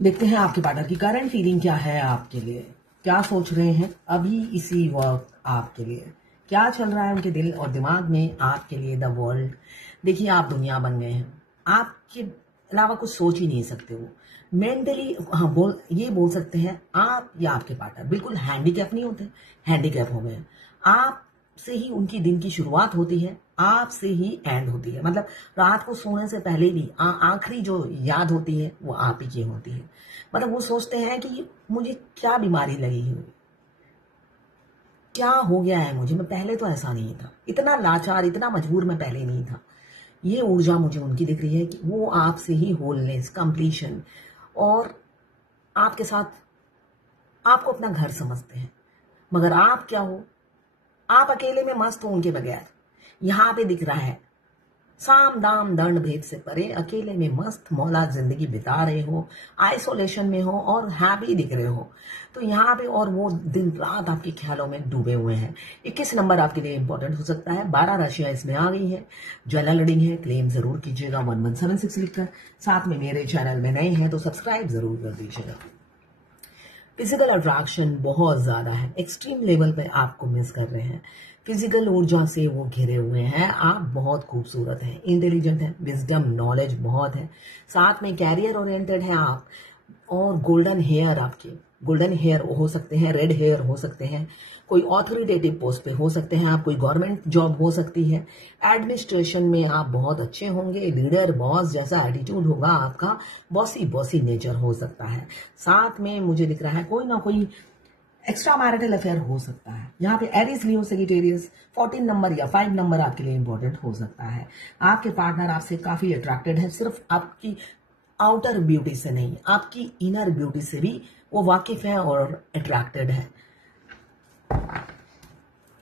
देखते हैं आपके पार्टनर की करंट फीलिंग क्या है आपके लिए, क्या सोच रहे हैं अभी इसी वक्त आपके लिए, क्या चल रहा है उनके दिल और दिमाग में आपके लिए। द वर्ल्ड, देखिए आप दुनिया बन गए हैं, आपके अलावा कुछ सोच ही नहीं सकते हो मेंटली। हाँ, ये बोल सकते हैं आप या आपके पार्टनर बिल्कुल हैंडीकैप नहीं होते, हैंडीकैप हो गए हैं। आप से ही उनकी दिन की शुरुआत होती है, आप से ही एंड होती है। मतलब रात को सोने से पहले भी आखिरी जो याद होती है वो आप ही की होती है। मतलब वो सोचते हैं कि मुझे क्या बीमारी लगी हुई, क्या हो गया है मुझे, मैं पहले तो ऐसा नहीं था, इतना लाचार इतना मजबूर मैं पहले नहीं था। ये ऊर्जा मुझे उनकी दिख रही है कि वो आपसे ही होलनेस, कंप्लीशन और आपके साथ आपको अपना घर समझते हैं। मगर आप क्या हो, आप अकेले में मस्त हो उनके बगैर। यहां पे दिख रहा है साम दाम दंड भेद से परे अकेले में मस्त मौला जिंदगी बिता रहे हो, आइसोलेशन में हो और हैप्पी दिख रहे हो। तो यहाँ पे और वो दिन रात आपके ख्यालों में डूबे हुए हैं। 21 नंबर आपके लिए इंपॉर्टेंट हो सकता है, 12 राशियां इसमें आ गई है। जनरल रीडिंग है, क्लेम जरूर कीजिएगा 1176 लिखकर। साथ में मेरे चैनल में नए हैं तो सब्सक्राइब जरूर कर दीजिएगा। फिजिकल अट्रैक्शन बहुत ज्यादा है, एक्सट्रीम लेवल पे आपको मिस कर रहे हैं। फिजिकल ऊर्जा से वो घिरे हुए हैं। आप बहुत खूबसूरत हैं, इंटेलिजेंट हैं, विजडम नॉलेज बहुत है। साथ में कैरियर ओरिएंटेड है आप, और गोल्डन हेयर आपके, गोल्डन हेयर हो सकते हैं, रेड हेयर हो सकते हैं, कोई ऑथोरिटेटिव पोस्ट पे हो सकते हैं आप, कोई गवर्नमेंट जॉब हो सकती है। एडमिनिस्ट्रेशन में आप बहुत अच्छे होंगे, लीडर बॉस जैसा एटीट्यूड होगा आपका, बॉसी बॉसी नेचर हो सकता है। साथ में मुझे दिख रहा है कोई ना कोई एक्स्ट्रा मैरिटल अफेयर हो सकता है। यहाँ पे एरीज लियो सेजिटेरियस 14 नंबर या 5 नंबर आपके लिए इंपॉर्टेंट हो सकता है। आपके पार्टनर आपसे काफी अट्रैक्टेड है, सिर्फ आपकी आउटर ब्यूटी से नहीं, आपकी इनर ब्यूटी से भी वो वाकिफ है और अट्रैक्टेड है।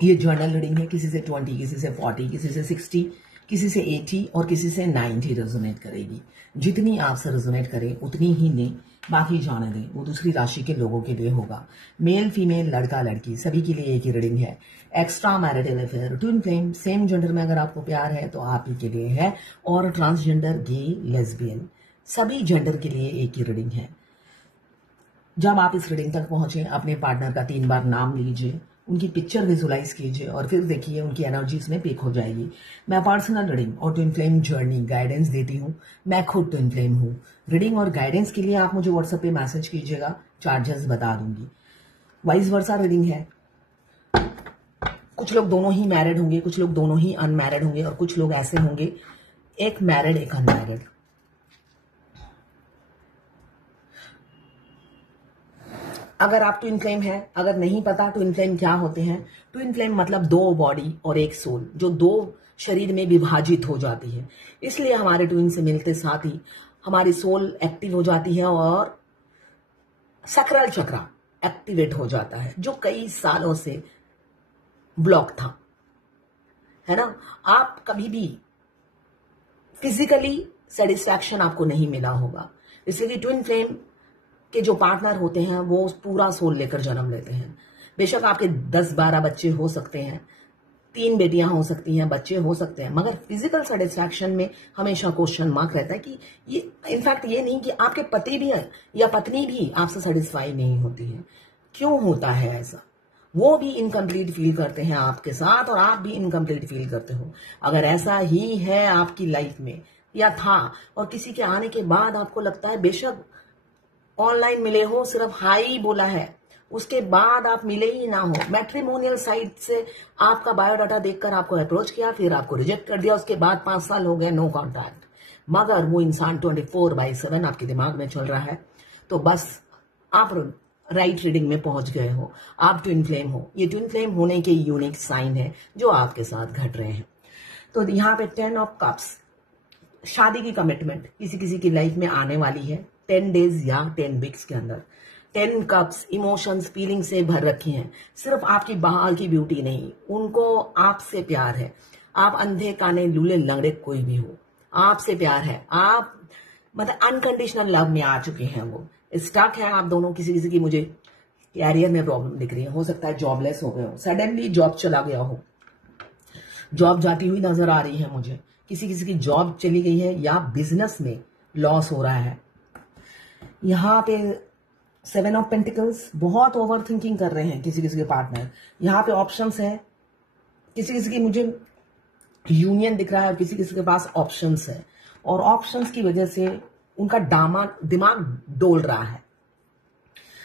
ये जर्नल रीडिंग है, किसी से 20, किसी से 40, किसी से 60, किसी से 80 और किसी से 90 रेजोनेट करेगी। जितनी आपसे रेजोनेट करे उतनी ही ने, बाकी जाने दें, वो दूसरी राशि के लोगों के लिए होगा। मेल फीमेल लड़का लड़की सभी के लिए एक ही रीडिंग है। Extra marital affair, twin flame, same gender में अगर आपको प्यार है तो आप ही के लिए है, और ट्रांसजेंडर, गे, लेस्बियन सभी जेंडर के लिए एक ही रीडिंग है। जब आप इस रीडिंग तक पहुंचे अपने पार्टनर का 3 बार नाम लीजिए, उनकी पिक्चर विजुलाइज कीजिए और फिर देखिए उनकी एनर्जी इसमें पिक हो जाएगी। मैं पर्सनल रीडिंग और ट्विन फ्लेम जर्नी गाइडेंस देती हूँ, मैं खुद ट्विन फ्लेम हूँ। रीडिंग और गाइडेंस के लिए आप मुझे व्हाट्सएप पे मैसेज कीजिएगा, चार्जेस बता दूंगी। वाइस वर्सा रीडिंग है, कुछ लोग दोनों ही मैरिड होंगे, कुछ लोग दोनों ही अनमैरिड होंगे और कुछ लोग ऐसे होंगे एक मैरिड एक अनमैरिड। अगर आप ट्विन फ्लेम हैं, अगर नहीं पता ट्विन फ्लेम क्या होते हैं, ट्विन फ्लेम मतलब 2 बॉडी और एक सोल जो 2 शरीर में विभाजित हो जाती है। इसलिए हमारे ट्विन से मिलते साथ ही हमारी सोल एक्टिव हो जाती है और सक्राल चक्रा एक्टिवेट हो जाता है, जो कई सालों से ब्लॉक था, है ना। आप कभी भी फिजिकली सेटिस्फैक्शन आपको नहीं मिला होगा, इसलिए कि ट्विन फ्लेम के जो पार्टनर होते हैं वो पूरा सोल लेकर जन्म लेते हैं। बेशक आपके 10-12 बच्चे हो सकते हैं, 3 बेटियां हो सकती हैं, बच्चे हो सकते हैं, मगर फिजिकल सेटिस्फैक्शन में हमेशा क्वेश्चन मार्क रहता है कि ये, इनफैक्ट ये नहीं कि आपके पति भी है या पत्नी भी आपसे सेटिस्फाई नहीं होती है। क्यों होता है ऐसा? वो भी इनकम्प्लीट फील करते हैं आपके साथ और आप भी इनकम्प्लीट फील करते हो। अगर ऐसा ही है आपकी लाइफ में या था, और किसी के आने के बाद आपको लगता है, बेशक ऑनलाइन मिले हो, सिर्फ हाई बोला है, उसके बाद आप मिले ही ना हो, मैट्रिमोनियल साइट से आपका बायोडाटा देखकर आपको अप्रोच किया, फिर आपको रिजेक्ट कर दिया, उसके बाद 5 साल हो गए नो कॉन्टैक्ट, मगर वो इंसान 24/7 आपके दिमाग में चल रहा है, तो बस आप राइट रीडिंग में पहुंच गए हो। आप ट्विन फ्लेम हो, ये ट्विन फ्लेम होने के यूनिक साइन है जो आपके साथ घट रहे हैं। तो यहाँ पे 10 ऑफ कप्स, शादी की कमिटमेंट किसी किसी की लाइफ में आने वाली है 10 डेज या 10 वीक्स के अंदर। 10 कप्स इमोशंस फीलिंग से भर रखी हैं, सिर्फ आपकी बाहर की ब्यूटी नहीं, उनको आपसे प्यार है। आप अंधे काने लूले लंगड़े कोई भी हो, आपसे प्यार है, आप मतलब अनकंडीशनल लव में आ चुके हैं। वो स्टक है आप दोनों, किसी किसी की मुझे कैरियर में प्रॉब्लम दिख रही है, हो सकता है जॉबलेस हो गए हो, सडनली जॉब चला गया हो, जॉब जाती हुई नजर आ रही है मुझे, किसी किसी की जॉब चली गई है या बिजनेस में लॉस हो रहा है। यहाँ पे 7 ऑफ पेंटिकल्स, बहुत ओवर थिंकिंग कर रहे हैं किसी किसी के पार्टनर। यहाँ पे ऑप्शंस है, किसी किसी की मुझे यूनियन दिख रहा है, किसी किसी के पास ऑप्शंस है, और ऑप्शंस की वजह से उनका दिमाग डोल रहा है।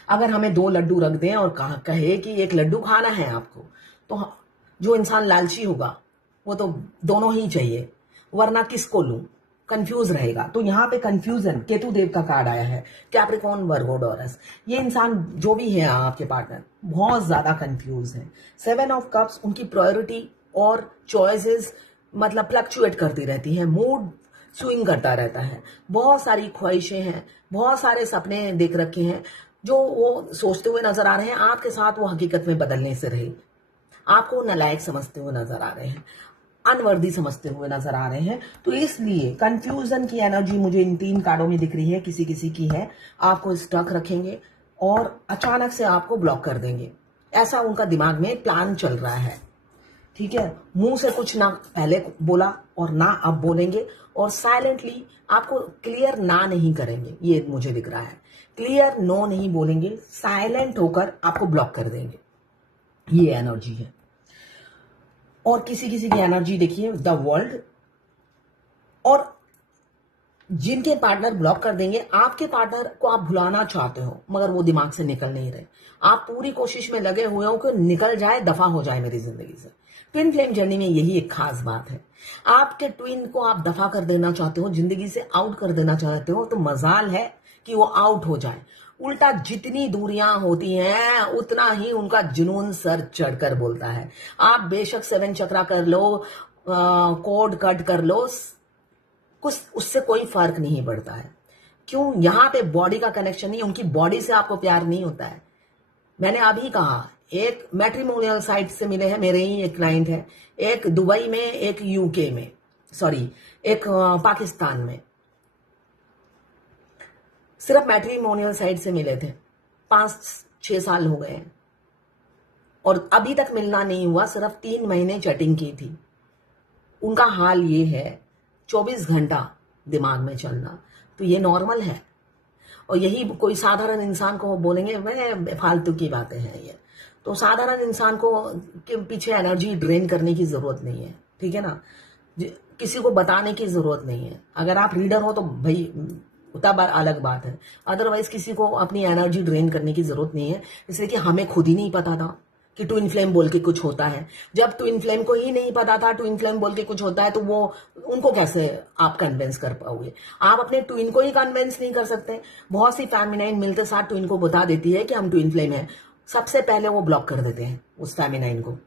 अगर हमें 2 लड्डू रख दें और कहे कि एक लड्डू खाना है आपको, तो जो इंसान लालची होगा वो तो दोनों ही चाहिए, वरना किसको लूं, कंफ्यूज रहेगा। तो यहाँ पे कंफ्यूजन, केतु देव का कार्ड आया है, कैप्रिकॉर्न, वर्गो, डॉरस। ये इंसान जो भी है आपके पार्टनर बहुत ज्यादा कंफ्यूज है। 7 ऑफ कप्स, उनकी प्रायोरिटी और चॉइसेस मतलब फ्लक्चुएट करती रहती है, मूड स्विंग करता रहता है, बहुत सारी ख्वाहिशें हैं, बहुत सारे सपने देख रखे हैं जो वो सोचते हुए नजर आ रहे हैं, आपके साथ वो हकीकत में बदलने से रहे। आपको नालायक समझते हुए नजर आ रहे हैं, अनवर्दी समझते हुए नजर आ रहे हैं। तो इसलिए कंफ्यूजन की एनर्जी मुझे इन 3 कार्डों में दिख रही है, किसी किसी की है। आपको स्टक रखेंगे और अचानक से आपको ब्लॉक कर देंगे, ऐसा उनका दिमाग में प्लान चल रहा है। ठीक है, मुंह से कुछ ना पहले बोला और ना अब बोलेंगे, और साइलेंटली आपको क्लियर ना नहीं करेंगे, ये मुझे दिख रहा है। क्लियर नो नहीं बोलेंगे, साइलेंट होकर आपको ब्लॉक कर देंगे, ये एनर्जी है। और किसी किसी की एनर्जी देखिए, द वर्ल्ड, और जिनके पार्टनर ब्लॉक कर देंगे, आपके पार्टनर को आप भुलाना चाहते हो मगर वो दिमाग से निकल नहीं रहे। आप पूरी कोशिश में लगे हुए हो कि निकल जाए, दफा हो जाए मेरी जिंदगी से। ट्विन फ्लेम जर्नी में यही एक खास बात है, आपके ट्विन को आप दफा कर देना चाहते हो, जिंदगी से आउट कर देना चाहते हो, तो मजाल है कि वो आउट हो जाए। उल्टा जितनी दूरियां होती हैं उतना ही उनका जुनून सर चढ़कर बोलता है। आप बेशक 7 चक्रा कर लो, कोड कट कर लो, कुछ उससे कोई फर्क नहीं पड़ता है। क्यों? यहां पे बॉडी का कनेक्शन नहीं, उनकी बॉडी से आपको प्यार नहीं होता है। मैंने अभी कहा, एक मैट्रिमोनियल साइट से मिले हैं, मेरे ही एक क्लाइंट है, एक दुबई में, एक यूके में, सॉरी एक पाकिस्तान में, सिर्फ मैट्रिमोनियल साइट से मिले थे। 5-6 साल हो गए हैं और अभी तक मिलना नहीं हुआ, सिर्फ 3 महीने चैटिंग की थी। उनका हाल ये है, 24 घंटा दिमाग में चलना, तो ये नॉर्मल है। और यही कोई साधारण इंसान को बोलेंगे वह फालतू की बातें हैं ये, तो साधारण इंसान को के पीछे एनर्जी ड्रेन करने की जरूरत नहीं है। ठीक है ना, किसी को बताने की जरूरत नहीं है। अगर आप रीडर हो तो भाई तब अलग बात है, अदरवाइज किसी को अपनी एनर्जी ड्रेन करने की जरूरत नहीं है। इसलिए कि हमें खुद ही नहीं पता था कि ट्विन फ्लेम बोल के कुछ होता है। जब ट्विन फ्लेम को ही नहीं पता था ट्विन फ्लेम बोल के कुछ होता है, तो वो उनको कैसे आप कन्विंस कर पाओगे? आप अपने ट्विन को ही कन्विंस नहीं कर सकते। बहुत सी फेमिनाइन मिलते साथ ट्विन को बता देती है कि हम ट्विन फ्लेम है, सबसे पहले वो ब्लॉक कर देते हैं उस फेमिनाइन को,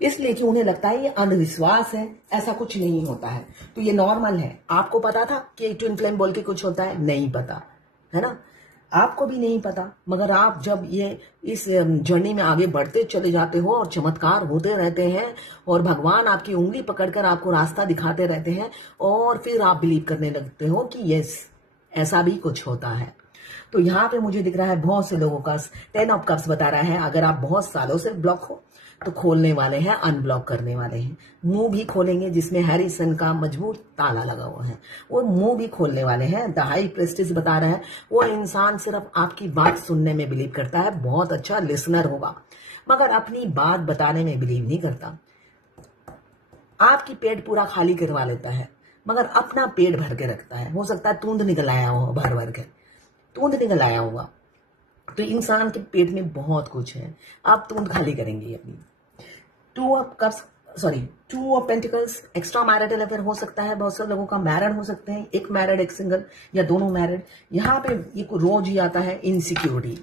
इसलिए कि उन्हें लगता है ये अंधविश्वास है, ऐसा कुछ नहीं होता है। तो ये नॉर्मल है। आपको पता था कि ट्विन फ्लेम बोल के कुछ होता है? नहीं पता, है ना, आपको भी नहीं पता। मगर आप जब ये इस जर्नी में आगे बढ़ते चले जाते हो और चमत्कार होते रहते हैं और भगवान आपकी उंगली पकड़कर आपको रास्ता दिखाते रहते हैं, और फिर आप बिलीव करने लगते हो कि यस, ऐसा भी कुछ होता है। तो यहाँ पे मुझे दिख रहा है बहुत से लोगों का 10 ऑफ कप्स बता रहा है, अगर आप बहुत सालों से ब्लॉक हो तो खोलने वाले हैं, अनब्लॉक करने वाले हैं। मुंह भी खोलेंगे, जिसमें हैरिसन का मजबूत ताला लगा हुआ है, वो मुंह भी खोलने वाले हैं। द हाई प्रेस्टिज बता रहा है वो इंसान सिर्फ आपकी बात सुनने में बिलीव करता है, बहुत अच्छा लिसनर होगा, मगर अपनी बात बताने में बिलीव नहीं करता। आपकी पेट पूरा खाली करवा लेता है मगर अपना पेट भर के रखता है। हो सकता है तूंद निकल आया हो, भर भर के तूंद निकल आया होगा। तो इंसान के पेट में बहुत कुछ है, आप तूंद खाली करेंगे अपनी। 2 of cups, sorry 2 of pentacles, extra marital affair हो सकता है, बहुत सारे लोगों का मैरिड हो सकते हैं, एक मैरिड एक सिंगल या दोनों मैरिड। यहाँ पे ये रोज ही आता है इनसिक्योरिटी,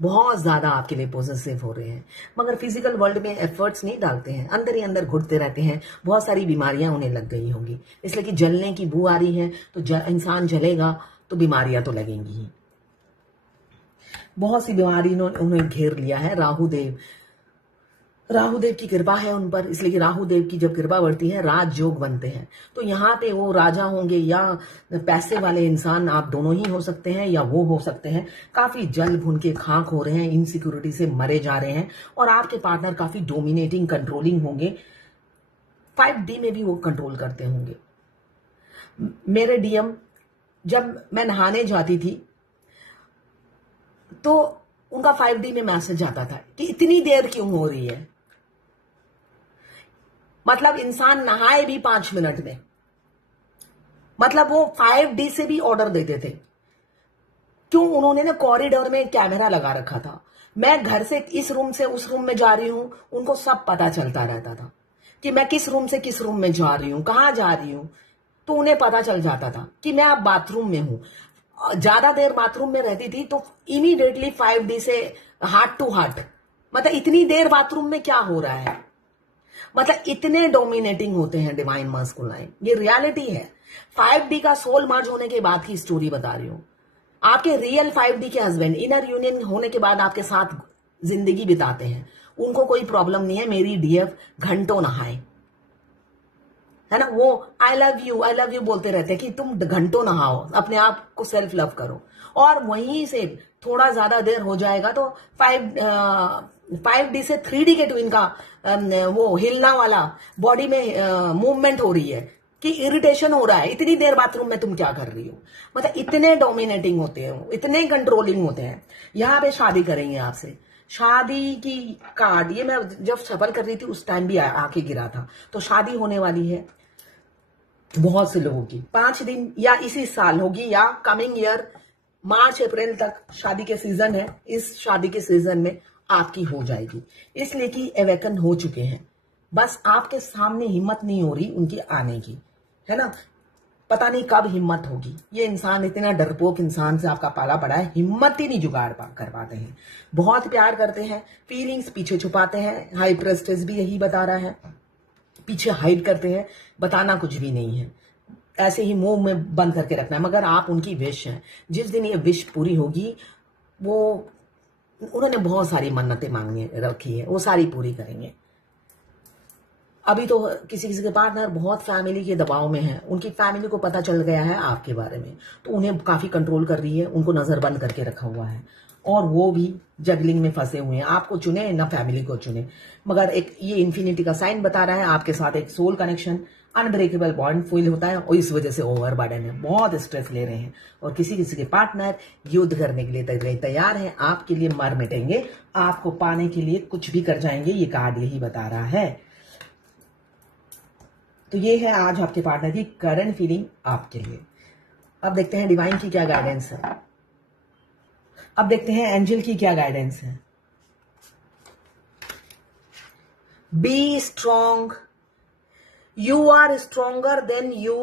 बहुत ज्यादा आपके लिए पॉजिटिव हो रहे हैं मगर फिजिकल वर्ल्ड में एफर्ट्स नहीं डालते हैं, अंदर ही अंदर घुटते रहते हैं। बहुत सारी बीमारियां उन्हें लग गई होंगी, इसलिए कि जलने की बू आ रही है तो इंसान जलेगा तो बीमारियां तो लगेंगी ही। बहुत सी बीमारी उन्हें घेर लिया है। राहुदेव की कृपा है उन पर, इसलिए कि राहुदेव की जब कृपा बढ़ती है राजयोग बनते हैं। तो यहाँ पे वो राजा होंगे या पैसे वाले इंसान, आप दोनों ही हो सकते हैं या वो हो सकते हैं। काफी जल भुन के खाक हो रहे हैं, इनसिक्योरिटी से मरे जा रहे हैं, और आपके पार्टनर काफी डोमिनेटिंग, कंट्रोलिंग होंगे। 5D में भी वो कंट्रोल करते होंगे। मेरे डीएम, जब मैं नहाने जाती थी तो उनका 5D में मैसेज आता था कि इतनी देर क्यों हो रही है। मतलब इंसान नहाए भी 5 मिनट में, मतलब वो 5D से भी ऑर्डर देते थे। क्यों? उन्होंने ना कॉरिडोर में कैमरा लगा रखा था। मैं घर से इस रूम से उस रूम में जा रही हूं, उनको सब पता चलता रहता था कि मैं किस रूम से किस रूम में जा रही हूं, कहां जा रही हूं। तो उन्हें पता चल जाता था कि मैं अब बाथरूम में हूं। ज्यादा देर बाथरूम में रहती थी तो इमीडिएटली 5D से हार्ट टू हार्ट, मतलब इतनी देर बाथरूम में क्या हो रहा है। मतलब इतने डोमिनेटिंग होते हैं डिवाइन मास्कुलाइन, ये रियलिटी है। 5D का सोल मर्ज होने के बाद की स्टोरी बता रही हूं। आपके रियल 5D के हस्बैंड इनर यूनियन होने के बाद आपके साथ जिंदगी बिताते हैं, उनको कोई प्रॉब्लम नहीं है मेरी डीएफ घंटों नहाए, है ना। वो आई लव यू बोलते रहते हैं कि तुम घंटों नहाओ, अपने आप को सेल्फ लव करो। और वहीं से थोड़ा ज्यादा देर हो जाएगा तो 5D से 3D के ट्विन का वो हिलना वाला बॉडी में मूवमेंट हो रही है कि इरिटेशन हो रहा है, इतनी देर बाथरूम में तुम क्या कर रही हो। मतलब इतने डोमिनेटिंग होते हैं, इतने कंट्रोलिंग होते हैं। यहां पे शादी करेंगे आपसे, शादी की कार्ड, ये मैं जब सफर कर रही थी उस टाइम भी आके गिरा था। तो शादी होने वाली है बहुत से लोगों की, 5 दिन या इसी साल होगी या कमिंग ईयर मार्च अप्रैल तक शादी के सीजन है। इस शादी के सीजन में आपकी हो जाएगी, इसलिए कि एवेकन हो चुके हैं। बस आपके सामने हिम्मत नहीं हो रही उनकी आने की, है ना। पता नहीं कब हिम्मत होगी। ये इंसान इतना डरपोक इंसान से आपका पाला पड़ा है, हिम्मत ही नहीं जुगाड़ कर पाते हैं। बहुत प्यार करते हैं, फीलिंग्स पीछे छुपाते हैं। हाई प्रेस्टेज भी यही बता रहा है, पीछे हाइड करते हैं, बताना कुछ भी नहीं है, ऐसे ही मुंह में बंद करके रखना है। मगर आप उनकी विश हैं, जिस दिन ये विश पूरी होगी, वो उन्होंने बहुत सारी मन्नतें मांगनी रखी है, वो सारी पूरी करेंगे। अभी तो किसी किसी के पार्टनर बहुत फैमिली के दबाव में है, उनकी फैमिली को पता चल गया है आपके बारे में, तो उन्हें काफी कंट्रोल कर रही है, उनको नजर बंद करके रखा हुआ है। और वो भी जगलिंग में फंसे हुए हैं, आपको चुने ना फैमिली को चुने। मगर एक ये इन्फिनिटी का साइन बता रहा है, आपके साथ एक soul connection, unbreakable bond feel होता है और इस वजह से ओवरबर्डन है, बहुत स्ट्रेस ले रहे हैं। और किसी किसी के पार्टनर युद्ध करने के लिए तैयार हैं, आपके लिए मर मिटेंगे, आपको पाने के लिए कुछ भी कर जाएंगे, ये कार्ड यही बता रहा है। तो ये है आज आपके पार्टनर की करंट फीलिंग आपके लिए। अब देखते हैं डिवाइन की क्या गाइडेंस है, अब देखते हैं एंजल की क्या गाइडेंस है। Be strong, you are stronger than you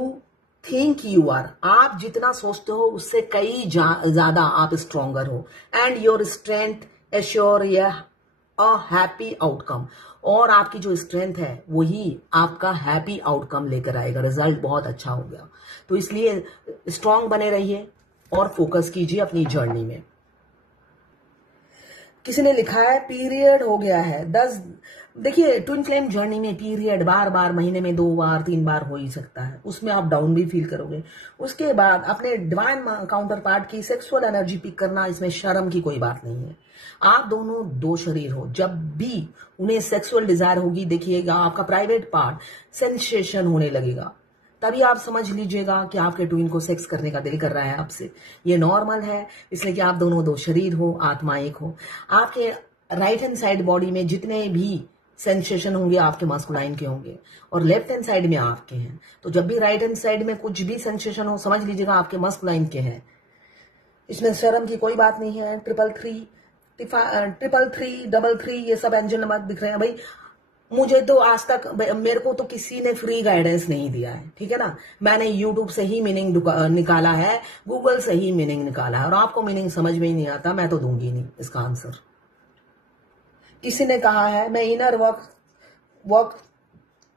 think you are. आप जितना सोचते हो उससे कई ज्यादा आप स्ट्रॉन्गर हो। And your strength assure a happy outcome. और आपकी जो स्ट्रेंथ है वही आपका हैप्पी आउटकम लेकर आएगा, रिजल्ट बहुत अच्छा हो गया। तो इसलिए स्ट्रांग बने रहिए और फोकस कीजिए अपनी जर्नी में। किसी ने लिखा है पीरियड हो गया है 10। देखिए ट्विन फ्लेम जर्नी में पीरियड बार बार महीने में 2 बार 3 बार हो ही सकता है, उसमें आप डाउन भी फील करोगे। उसके बाद अपने डिवाइन काउंटर पार्ट की सेक्सुअल एनर्जी पिक करना, इसमें शर्म की कोई बात नहीं है। आप दोनों 2 शरीर हो, जब भी उन्हें सेक्सुअल डिजायर होगी, देखिएगा आपका प्राइवेट पार्ट सेंसेशन होने लगेगा, तभी आप समझ लीजिएगा कि आपके ट्विन को सेक्स करने का दिल कर रहा है आपसे। ये नॉर्मल है, इसलिए कि आप दोनों 2 शरीर हो, आत्मा एक हो। आपके राइट हैंड साइड बॉडी में जितने भी सेंसेशन होंगे आपके मास्कुलाइन के होंगे और लेफ्ट हैंड साइड में आपके हैं। तो जब भी राइट हैंड साइड में कुछ भी सेंसेशन हो, समझ लीजिएगा आपके मास्कुलाइन के हैं। इसमें शर्म की कोई बात नहीं है। 333 333 ये सब एंजल नंबर दिख रहे हैं। भाई मुझे तो आज तक, मेरे को तो किसी ने फ्री गाइडेंस नहीं दिया है, ठीक है ना। मैंने यूट्यूब से ही मीनिंग निकाला है, गूगल से ही मीनिंग निकाला है, और आपको मीनिंग समझ में ही नहीं आता, मैं तो दूंगी नहीं इसका आंसर। किसी ने कहा है मैं इनर वर्क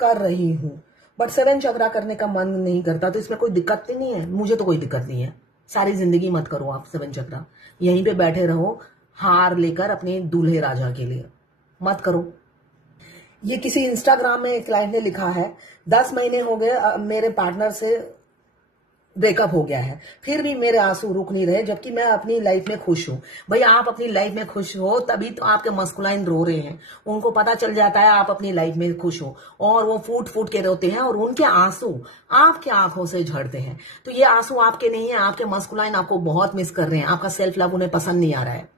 कर रही हूं बट 7 चक्रा करने का मन नहीं करता, तो इसमें कोई दिक्कत नहीं है। मुझे तो कोई दिक्कत नहीं है। सारी जिंदगी मत करो आप 7 चक्रा, यहीं पे बैठे रहो हार लेकर अपने दूल्हे राजा के लिए, मत करो। ये किसी इंस्टाग्राम में एक क्लाइंट ने लिखा है 10 महीने हो गए मेरे पार्टनर से ब्रेकअप हो गया है, फिर भी मेरे आंसू रुक नहीं रहे, जबकि मैं अपनी लाइफ में खुश हूं। भाई आप अपनी लाइफ में खुश हो तभी तो आपके मस्कुलाइन रो रहे हैं, उनको पता चल जाता है आप अपनी लाइफ में खुश हो, और वो फूट फूट के रोते हैं और उनके आंसू आपके आंखों से झड़ते हैं। तो ये आंसू आपके नहीं है, आपके मस्कुलाइन आपको बहुत मिस कर रहे हैं, आपका सेल्फ लव उन्हें पसंद नहीं आ रहा है।